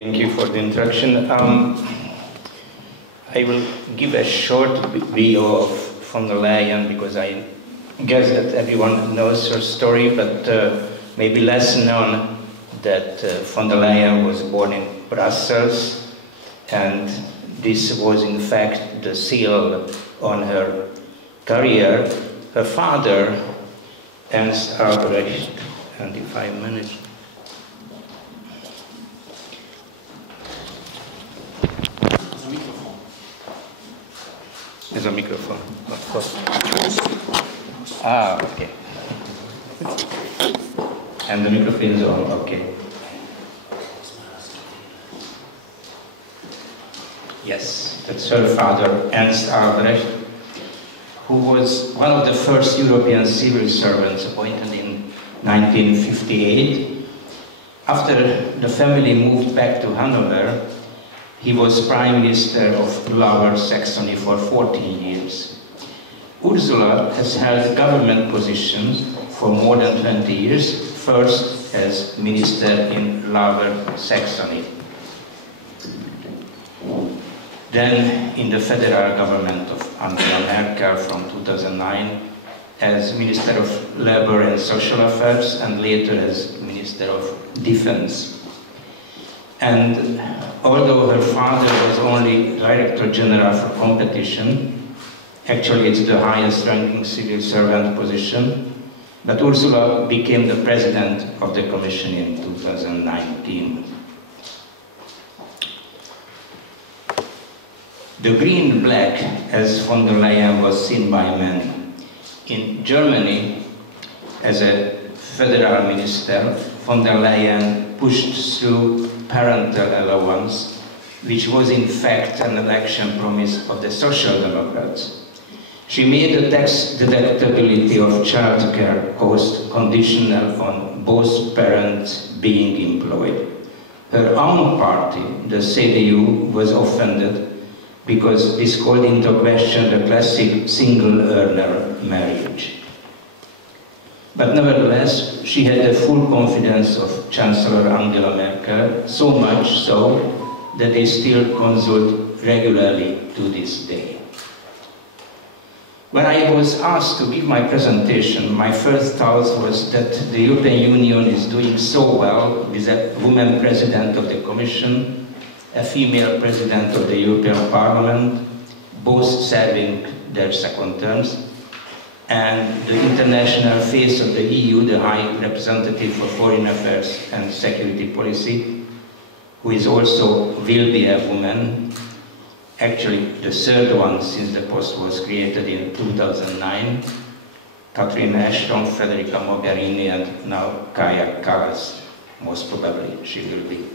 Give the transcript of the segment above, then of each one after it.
Thank you for the introduction. I will give a short video of von der Leyen because I guess that everyone knows her story, but maybe less known that von der Leyen was born in Brussels, and this was in fact the seal on her career. Her father, Ernst Albrecht, and if I manage. There's a microphone. Ah, okay. And the microphone is on, okay. Yes, that's her father, Ernst Albrecht, who was one of the first European civil servants appointed in 1958. After the family moved back to Hanover, he was Prime Minister of Lower Saxony for 14 years. Ursula has held government positions for more than 20 years, first as Minister in Lower Saxony, then in the federal government of Angela Merkel from 2009 as Minister of Labour and Social Affairs, and later as Minister of Defense. And although her father was only Director General for Competition, actually it's the highest ranking civil servant position, but Ursula became the President of the Commission in 2019. The green-black, as von der Leyen was seen by many. In Germany, as a federal minister, von der Leyen pushed through parental allowance, which was in fact an election promise of the Social Democrats. She made the tax deductibility of childcare cost conditional on both parents being employed. Her own party, the CDU, was offended because this called into question the classic single-earner marriage. But nevertheless, she had the full confidence of Chancellor Angela Merkel, so much so that they still consult regularly to this day. When I was asked to give my presentation, my first thought was that the European Union is doing so well with a woman president of the Commission, a female president of the European Parliament, both serving their second terms, and the international face of the EU, the High Representative for Foreign Affairs and Security Policy, who is also, will be a woman, actually the third one since the post was created in 2009, Catherine Ashton, Federica Mogherini, and now Kaja Kallas. Most probably she will be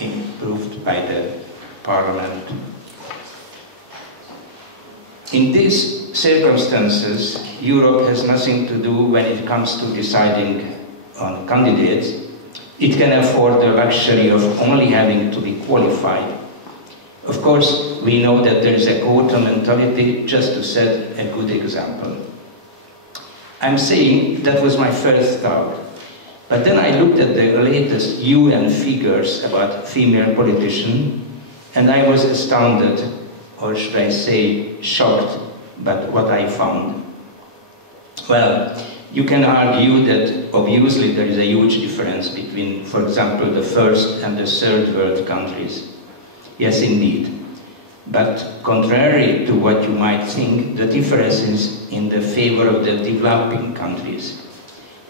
improved by the Parliament. In these circumstances, Europe has nothing to do when it comes to deciding on candidates. It can afford the luxury of only having to be qualified. Of course, we know that there is a quota mentality, just to set a good example. I'm saying that was my first thought. But then I looked at the latest UN figures about female politicians, and I was astounded, or should I say shocked, by what I found. Well, you can argue that obviously there is a huge difference between, for example, the first and the third world countries. Yes, indeed. But contrary to what you might think, the difference is in the favor of the developing countries.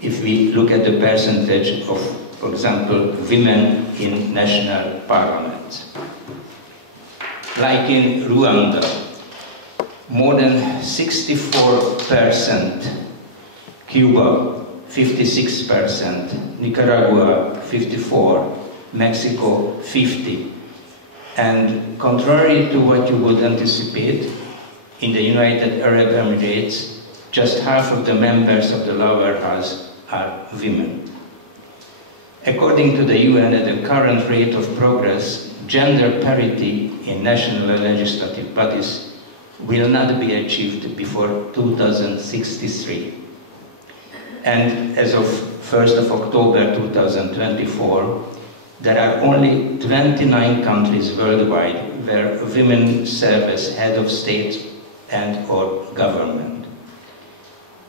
If we look at the percentage of, for example, women in national parliaments. Like in Rwanda, more than 64%, Cuba 56%, Nicaragua 54%, Mexico 50%. And contrary to what you would anticipate, in the United Arab Emirates, just half of the members of the lower house are women. According to the UN, at the current rate of progress, gender parity in national legislative bodies will not be achieved before 2063. And as of 1st of October 2024, there are only 29 countries worldwide where women serve as head of state and or government.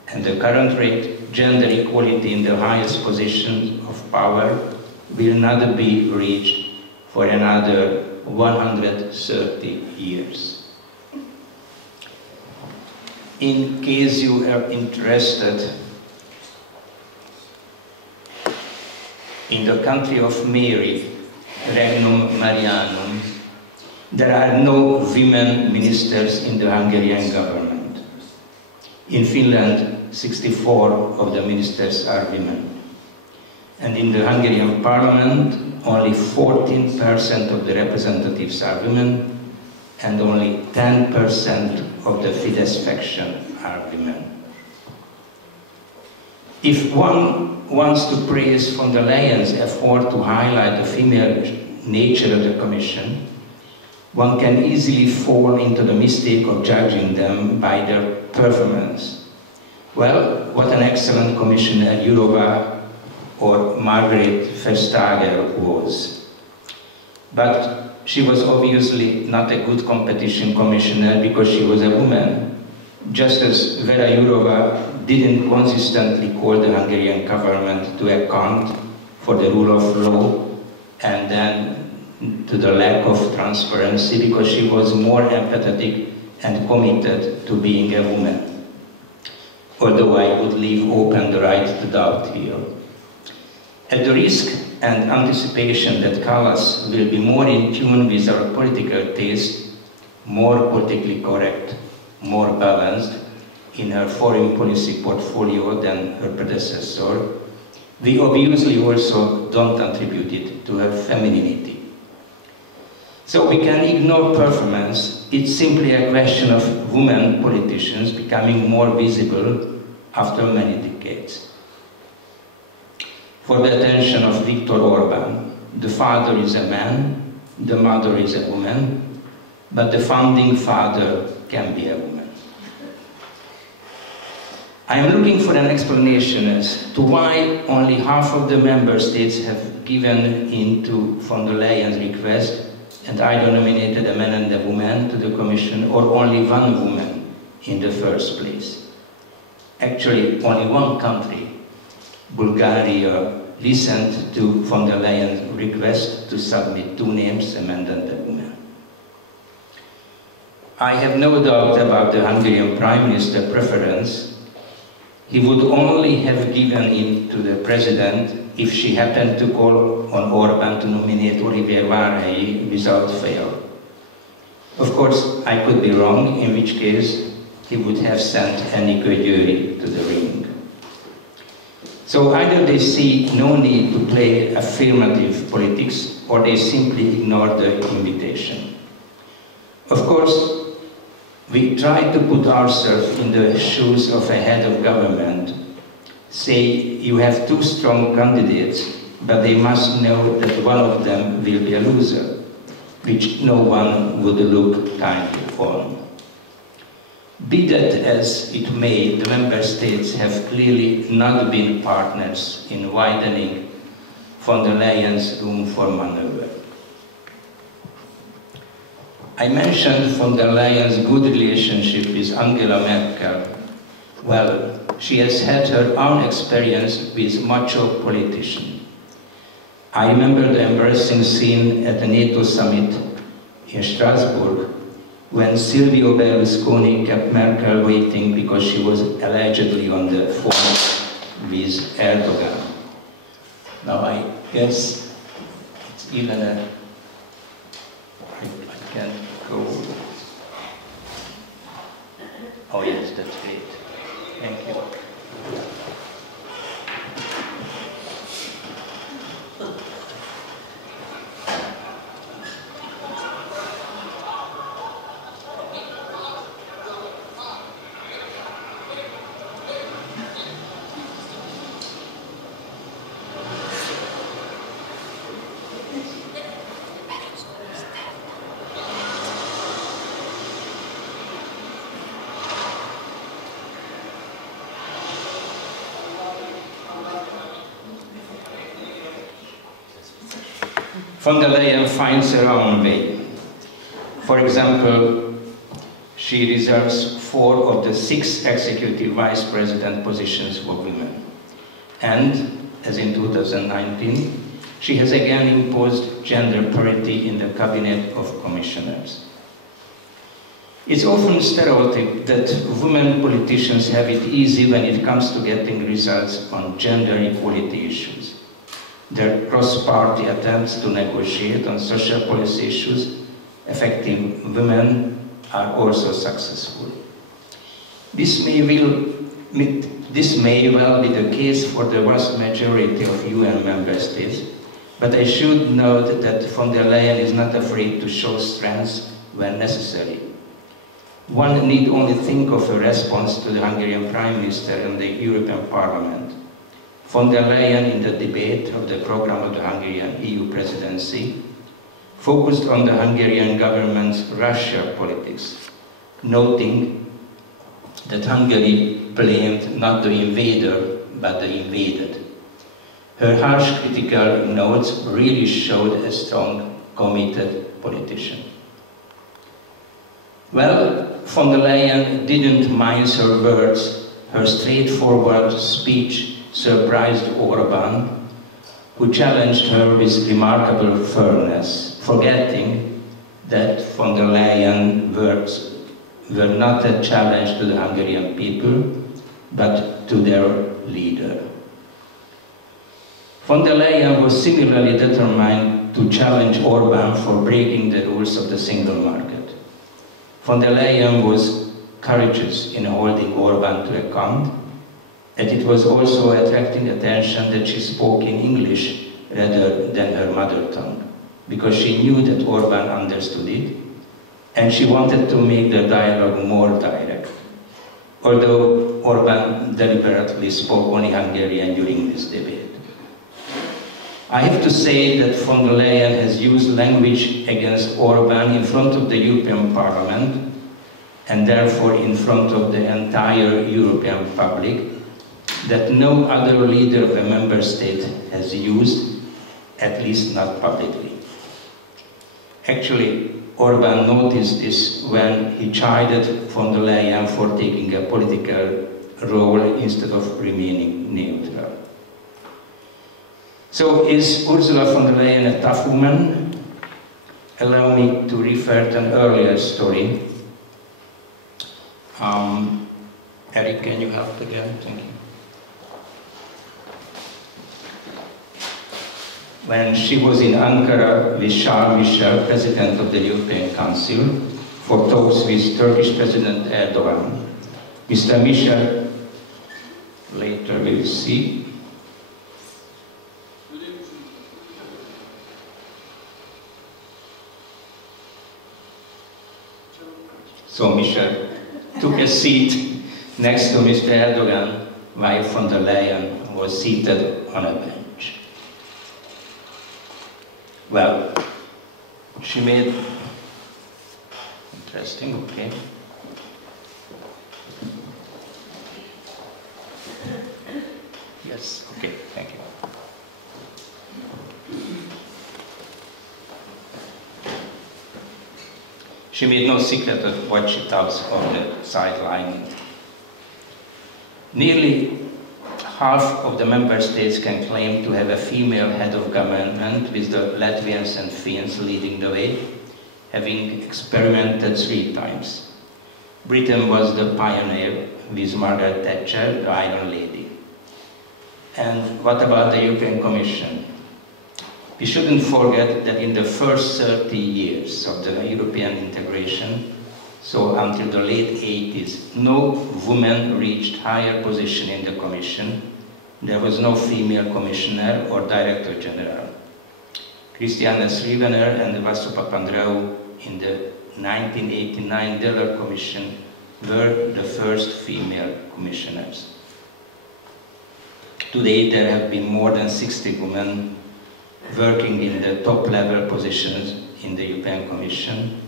And the current rate, gender equality in the highest positions of power will not be reached for another 130 years. In case you are interested, in the country of Mary, Regnum Marianum, there are no women ministers in the Hungarian government. In Finland, 64 of the ministers are women. And in the Hungarian parliament, only 14% of the representatives are women, and only 10% of the Fidesz faction are women. If one wants to praise von der Leyen's effort to highlight the female nature of the Commission, one can easily fall into the mistake of judging them by their performance. Well, what an excellent commissioner Jourova or Margaret Vestager was. But she was obviously not a good competition commissioner because she was a woman, just as Vera Jourova didn't consistently call the Hungarian government to account for the rule of law and then to the lack of transparency because she was more empathetic and committed to being a woman. Although I would leave open the right to doubt here. At the risk and anticipation that Kallas will be more in tune with our political taste, more politically correct, more balanced in her foreign policy portfolio than her predecessor, we obviously also don't attribute it to her femininity. So we can ignore performance. It's simply a question of women politicians becoming more visible after many decades. For the attention of Viktor Orbán, the father is a man, the mother is a woman, but the founding father can be a woman. I am looking for an explanation as to why only half of the member states have given in to von der Leyen's request and either nominated a man and a woman to the Commission or only one woman in the first place. Actually, only one country, Bulgaria, listened to von der Leyen's request to submit two names, a man and a woman. I have no doubt about the Hungarian Prime Minister preference. He would only have given in to the President if she happened to call on Orbán to nominate Olivier Várhelyi without fail. Of course, I could be wrong, in which case he would have sent Enikő Győri to the ring. So either they see no need to play affirmative politics or they simply ignore the invitation. Of course, we try to put ourselves in the shoes of a head of government. Say you have two strong candidates, but they must know that one of them will be a loser, which no one would look kindly on. Be that as it may, the member states have clearly not been partners in widening von der Leyen's room for maneuver. I mentioned von der Leyen's good relationship with Angela Merkel. Well, she has had her own experience with macho politicians. I remember the embarrassing scene at the NATO summit in Strasbourg when Silvio Berlusconi kept Merkel waiting because she was allegedly on the phone with Erdogan. Now I guess it's even a... I can't go... Oh yes, that's great. Thank you. von der Leyen finds her own way. For example, she reserves 4 of the 6 executive vice president positions for women. And, as in 2019, she has again imposed gender parity in the cabinet of commissioners. It's often stereotyped that women politicians have it easy when it comes to getting results on gender equality issues. Their cross-party attempts to negotiate on social policy issues affecting women are also successful. This may well be the case for the vast majority of UN member states, but I should note that von der Leyen is not afraid to show strength when necessary. One need only think of a response to the Hungarian Prime Minister in the European Parliament. Von der Leyen, in the debate of the program of the Hungarian EU presidency, focused on the Hungarian government's Russia politics, noting that Hungary blamed not the invader, but the invaded. Her harsh critical notes really showed a strong, committed politician. Well, von der Leyen didn't mince her words. Her straightforward speech surprised Orbán, who challenged her with remarkable firmness, forgetting that von der Leyen words were not a challenge to the Hungarian people, but to their leader. Von der Leyen was similarly determined to challenge Orbán for breaking the rules of the single market. Von der Leyen was courageous in holding Orbán to account, and it was also attracting attention that she spoke in English rather than her mother tongue, because she knew that Orbán understood it, and she wanted to make the dialogue more direct, although Orbán deliberately spoke only Hungarian during this debate. I have to say that von der Leyen has used language against Orbán in front of the European Parliament, and therefore in front of the entire European public, that no other leader of a member state has used, at least not publicly. Actually, Orbán noticed this when he chided von der Leyen for taking a political role instead of remaining neutral. So, is Ursula von der Leyen a tough woman? Allow me to refer to an earlier story. Eric, can you help again? Thank you. When she was in Ankara with Charles Michel, President of the European Council, for talks with Turkish President Erdogan. Mr. Michel, later we will see, so Michel took a seat next to Mr. Erdogan while von der Leyen was seated on a bench. Well, she made, interesting, okay. Yes, okay, thank you. She made no secret of what she thought on the sideline. Nearly half of the member states can claim to have a female head of government, with the Latvians and Finns leading the way, having experimented 3 times. Britain was the pioneer with Margaret Thatcher, the Iron Lady. And what about the European Commission? We shouldn't forget that in the first 30 years of the European integration, so until the late 80s, no woman reached higher position in the Commission. There was no female commissioner or director general. Christiana Srivener and Vasu Papandreou in the 1989 Deller Commission were the first female commissioners. Today there have been more than 60 women working in the top-level positions in the European Commission.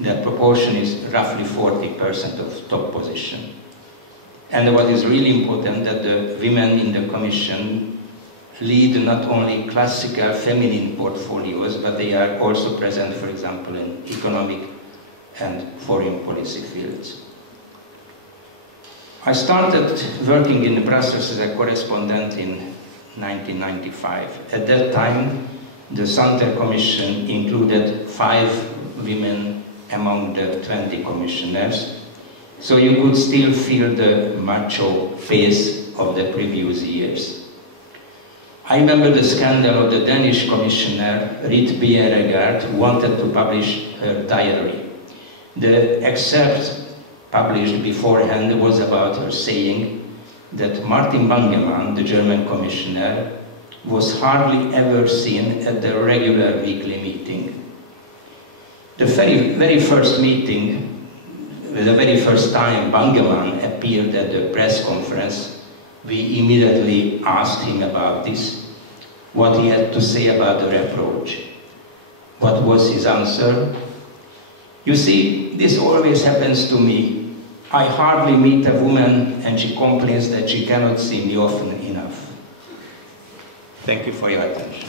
The proportion is roughly 40% of top position. And what is really important that the women in the Commission lead not only classical feminine portfolios, but they are also present, for example, in economic and foreign policy fields. I started working in Brussels as a correspondent in 1995. At that time, the Santer Commission included 5 women among the 20 commissioners, so you could still feel the macho pace of the previous years. I remember the scandal of the Danish commissioner, Rit Bjerregaard, who wanted to publish her diary. The excerpt published beforehand was about her saying that Martin Bangemann, the German commissioner, was hardly ever seen at the regular weekly meeting. The very first meeting, the very first time Bangemann appeared at the press conference, we immediately asked him about this, what he had to say about the reproach. What was his answer? You see, this always happens to me. I hardly meet a woman and she complains that she cannot see me often enough. Thank you for your attention.